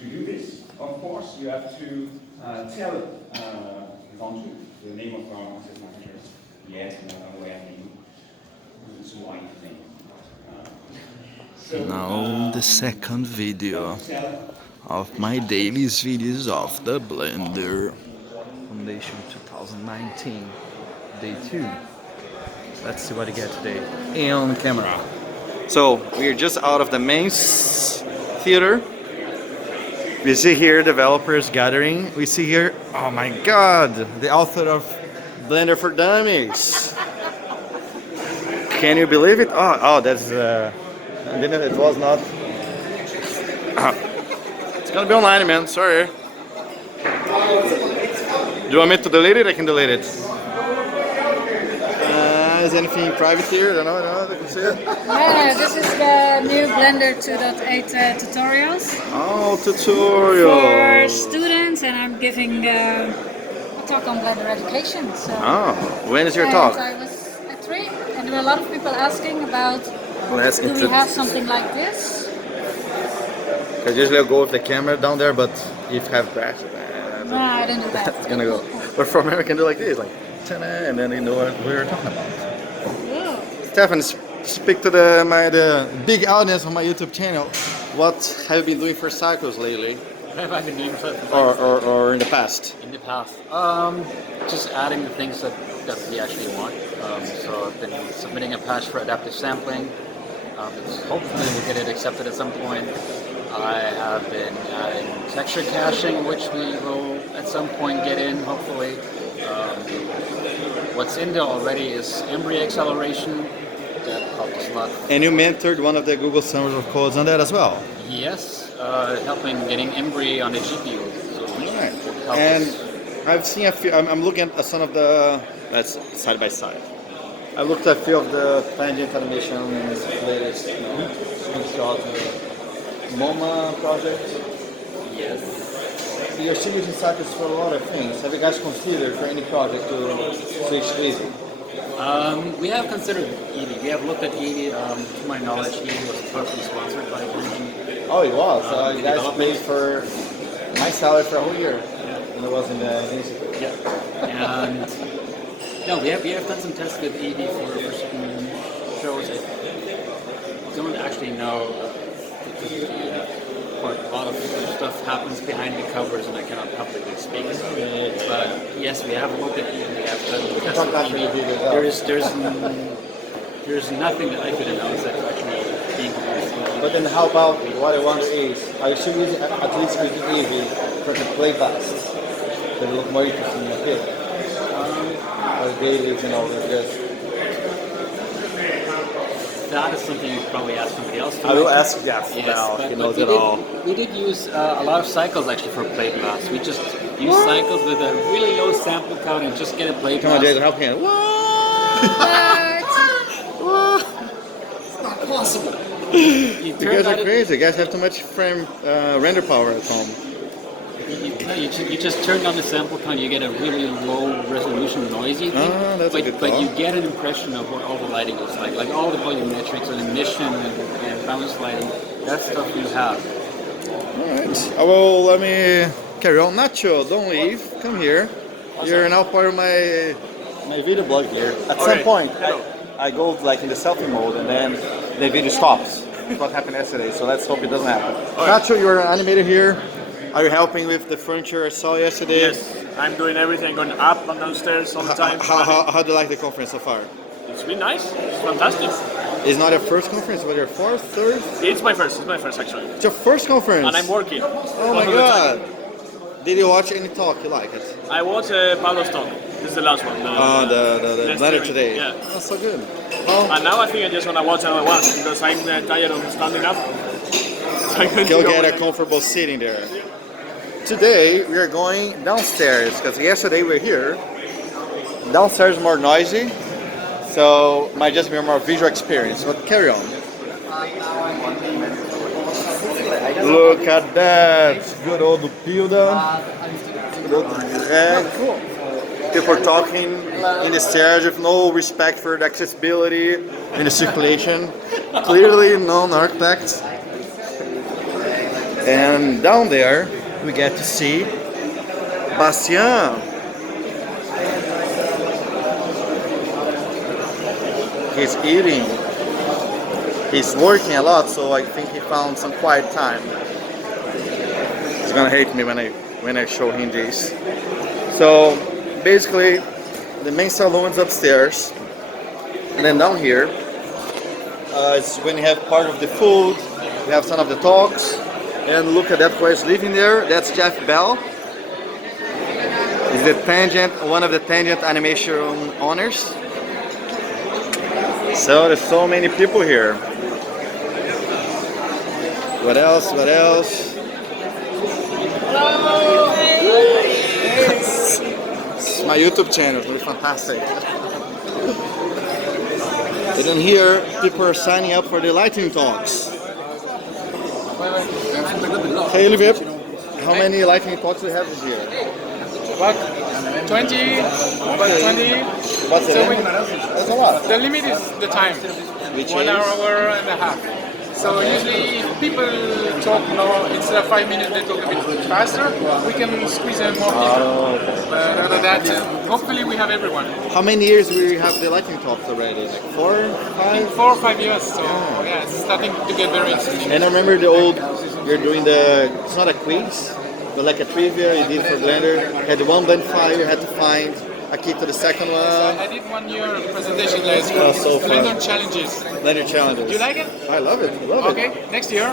To do this, of course, you have to tell Vantu, the name of our access managers. Yes, we have him. It's white name. Now the second video of my daily videos of the Blender Foundation 2019 day 2. Let's see what I get today on camera. So we're just out of the main theater. We see here developers gathering. We see here, oh my god, the author of Blender for Dummies. Can you believe it? Oh, that's it was not. It's gonna be online, man. Sorry. Do you want me to delete it? I can delete it. Is anything private here? I don't know. I can see it. No, this is the new Blender 2.8 tutorials. Oh, tutorial. For students, and I'm giving a talk on Blender education. So. Oh, when is your talk? I was at 3, and there were a lot of people asking about. Do we have something like this? Because usually I'll go with the camera down there, but if you have grass, no, I don't do that. It's gonna go. But for me, I can do like this, like, ta-da, and then you know what we're talking about. Oh. Stefan, speak to the big audience on my YouTube channel. What have you been doing for cycles lately? What have I been doing for Or in the past? in the past? Just adding the things that we actually want. So I've been submitting a patch for adaptive sampling. Hopefully we'll get it accepted at some point. I have been adding texture caching, which we will at some point get in, hopefully. What's in there already is Embry acceleration. That helped us a lot. And you mentored one of the Google Summers of Codes on that as well. Yes, helping getting Embry on the GPU. So Right. help And us. I've seen a few. I'm looking at some of the. That's side by side. I looked at a few of the tangent animation latest screenshots. MoMA project. Yes. You're still using cycles for a lot of things. Have you guys considered for any project to switch to Easy? We have considered Eevee. We have looked at Eevee. To my knowledge, Eevee was partly sponsored by Eevee. Oh, it was. You guys development. paid for my salary for a whole year, and it was in the institute. Yeah. And no, we have done some tests with Eevee for certain shows. I don't actually know. But a lot of stuff happens behind the covers, and I cannot publicly speak about it. But yes, we have looked at Eevee. We have done tests talk with after you do Eevee. the There's nothing that I could announce that's actually being used. But then how about what I wonder is, are you still using, at least using Eevee for the play fast? They look more interesting in the pit. Or dailies, they're just... That is something you probably ask somebody else to. I will ask Jeff Yes, now, but he knows we it all. We did use a lot of cycles actually for play blast. We just use cycles with a really low sample count and just get a play Come on, blast. Jason, help me out. It's not possible. You guys are crazy. You guys have too much frame render power at home. You just turn down the sample count, you get a really low resolution noisy thing, That's a good but call. you get an impression of what all the lighting looks like all the volumetrics and emission and bounce lighting, that stuff you have. Alright. Well, let me carry on. Nacho, don't leave. Come here. You're now part of my video blog here. At some point, I go like in the selfie mode and then the video stops. That's what happened yesterday, so let's hope it doesn't happen. Nacho, you're an animator here. Are you helping with the furniture I saw yesterday? Yes, I'm doing everything, going up and downstairs all the time. How do you like the conference so far? It's been nice. It's fantastic. It's not your first conference, but your fourth, third? It's my first actually. It's your first conference? And I'm working. Oh my god! Did you watch any talk you like it? I watched Paolo's talk. This is the last one. The letter streaming. today. Yeah. That's so good. Well, And now I think I just want to watch another one because I'm tired of standing up. So I'm going to you'll go get a with- comfortable seating there. Today we are going downstairs because yesterday we were here. Downstairs is more noisy, so might just be a more visual experience. But carry on. Look at that! Good old Pilda. Good old Cool. People talking in the stairs with no respect for the accessibility and the circulation. Clearly non-architects. And down there, we get to see Bastien. He's eating. He's working a lot, so I think he found some quiet time. He's gonna hate me when I show him this. So basically, the main salon is upstairs, and then down here is when you have part of the food. We have some of the talks, and look at that who's living there. That's Jeff Bell. He's the Tangent, one of the Tangent animation owners. So there's so many people here. What else? What else? It's my YouTube channel. It's really fantastic. And then here, people are signing up for the lightning talks. Hey, Olivier, how many lightning talks do you have this year? What? 20? About 20? What's the So limit? That's a lot. The limit is the time. Which 1 is? hour and a half. So usually if people talk, instead of 5 minutes they talk a bit faster, we can squeeze in more people. But other than that, hopefully we have everyone. How many years do we have the lightning talks already? Like 4, I think 5? 4 or 5 years, so yeah, it's starting to get very interesting. And I remember the old, you're doing the, it's not a quiz, but like a trivia you did for Blender. You had one blend file, you had to find a key to the second one. I did 1 year presentation last year. Oh, so fun. Blender challenges. Blender challenges. Do you like it? I love it, I love it. Okay, next year,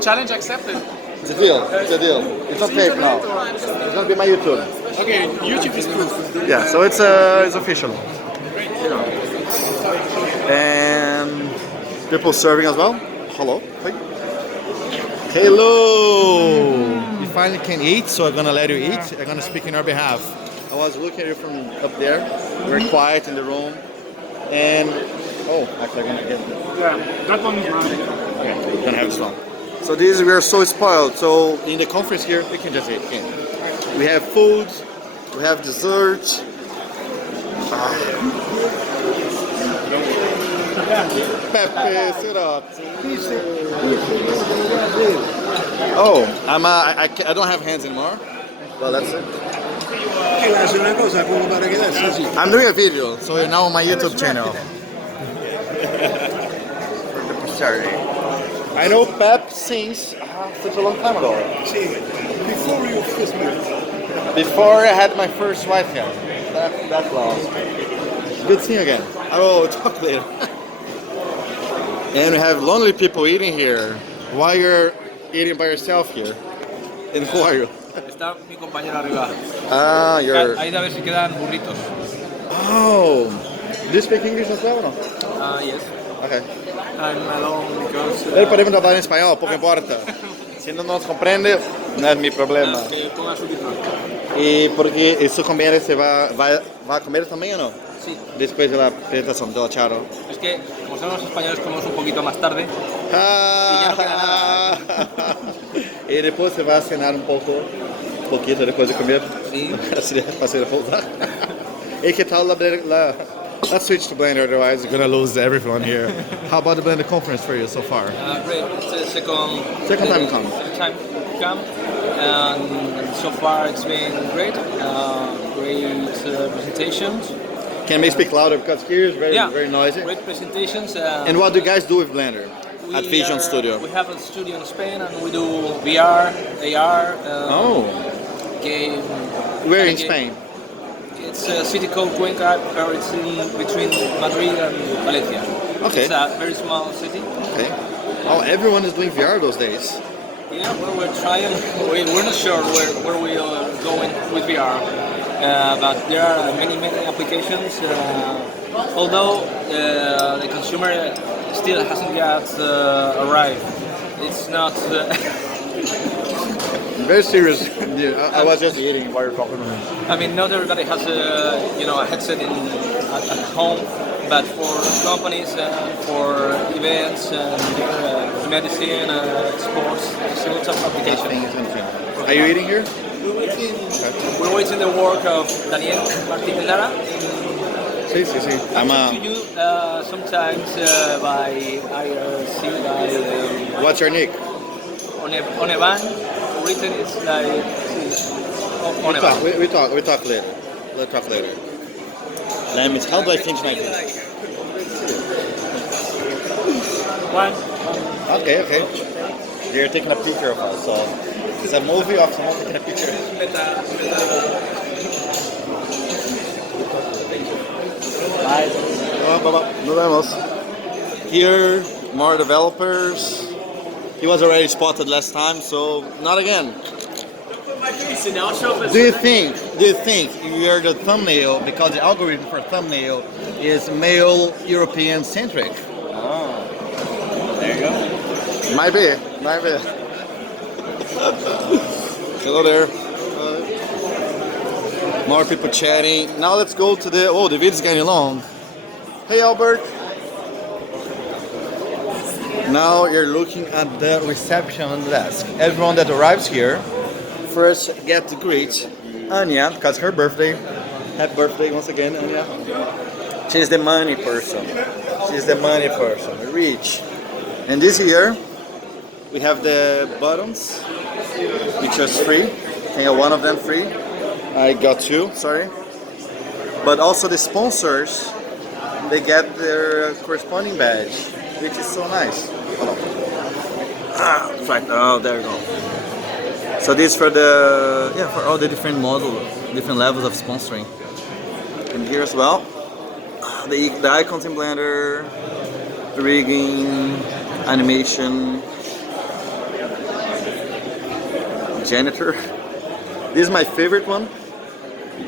challenge accepted. It's a deal, it's a deal. It's not fake now. It's gonna be my YouTube. Okay, YouTube is proof. Yeah, so it's official. And people serving as well. Hello. Hi. Hello. You finally can eat, so I'm gonna let you eat. I'm gonna speak in your behalf. I was looking at you from up there. We're quiet in the room, and actually I'm gonna get. Yeah, that one is mine. Okay, don't have this one. So this we are so spoiled. So in the conference here, we can just eat. We have food, we have dessert. Pepe, Sirotti. Oh, I don't have hands anymore. Well, that's it. I'm doing a video, so you're now on my YouTube channel. Sorry. I know Pep since such a long time ago. Before you first met. Before I had my first wife here. That long. Good seeing you again. Oh, talk later. And we have lonely people eating here. Why you're eating by yourself here? And who are you? Está mi compañero arriba. Ah, you're... Ahí a ver si quedan burritos. Oh. Do you speak English as well or no? Yes. Okay. I'm alone because... Ele podemos hablar em espanhol, pouco importa. Se não nos compreende, não é meu problema. Que ponga subtítulos. E porque isso comer, você vai comer também ou não? Sí. Después de la presentación de Charo. Es que, como somos españoles, comemos un poquito más tarde. E depois você vai cenar um pouquinho depois de comer. Sí. Assim para você voltar. E que tal let's switch to Blender, otherwise we're gonna lose everyone here. How about the Blender conference for you so far? Great. It's the Second time come. Come. And so far it's been great. Great presentations. Can we speak louder because here is very noisy. Great presentations. And what do you guys do with Blender at Vision Studio? We have a studio in Spain and we do VR, AR. Game. Where in Spain? It's a city called Cuenca, or it's in between Madrid and Valencia. Okay. It's a very small city. Okay. Oh, everyone is doing VR those days. Yeah, well, we're trying. We're not sure where we are going with VR, but there are many applications. Although the consumer still hasn't yet arrived. It's not. Very serious. I was just eating while you're talking to me. I mean, not everybody has a headset at home, but for companies, for events, medicine, sports, there's lots of applications. Are you eating here? We're waiting the work of Daniel Martin Lara. Sí. To you sometimes by IRC. What's your nick? on a van. Written is like on a van. We talk later. We'll talk later. Let me. How do I finish my thing? One. Okay. They're taking a picture of us, so it's a movie of someone taking a picture. Nos vemos. Here, more developers. He was already spotted last time, so not again. Do you think you are the thumbnail because the algorithm for thumbnail is male European centric? Oh, there you go. Might be. Hello there. More people chatting. Now let's go to the. Oh, the video's getting long. Hey Albert. Now you're looking at the reception desk. Everyone that arrives here first get to greet Anya because her birthday. Happy birthday once again, Anya. She's the money person. Rich. And this year we have the buttons, which is free. I got one of them free. I got two, sorry. But also the sponsors, they get their corresponding badge, which is so nice. Oh, there we go. So this for the for all the different different levels of sponsoring. And here as well, the icons in Blender, rigging, animation, janitor. This is my favorite one.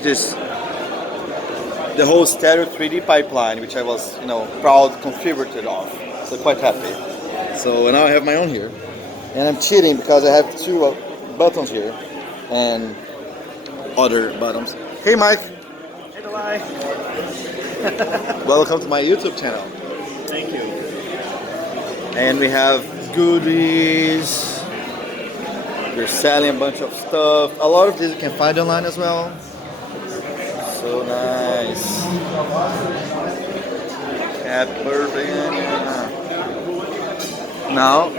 Just the whole stereo 3D pipeline, which I was, proud contributor of. So quite happy. So now I have my own here, and I'm cheating because I have two buttons here and other buttons. Hey Mike. Hey Delay. Welcome to my YouTube channel. Thank you. And we have goodies. They're selling a bunch of stuff. A lot of these you can find online as well. So nice. Happy birthday, Anya. Now,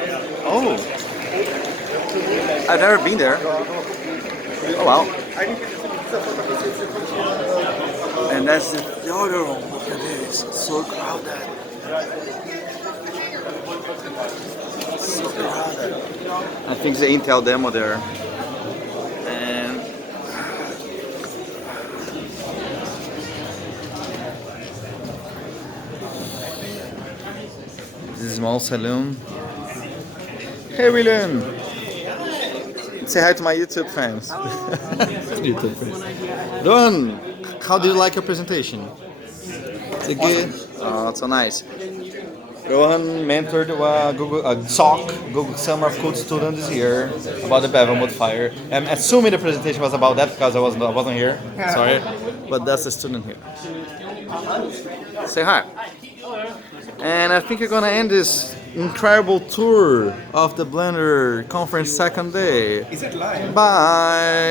I've never been there. Oh wow. And that's the other room. Look at this. It's so crowded. So crowded. I think it's the Intel demo there. And this is a small saloon. Hey William! Say hi to my YouTube fans. YouTube fans. Ron, how did you like your presentation? Is it good? Oh, it's so nice. Rohan mentored Google Summer of Code student this year about the Bevel modifier. I'm assuming the presentation was about that because I wasn't here. Sorry, but that's the student here. Say hi. And I think you're gonna end this incredible tour of the Blender conference second day. Is it live? Bye.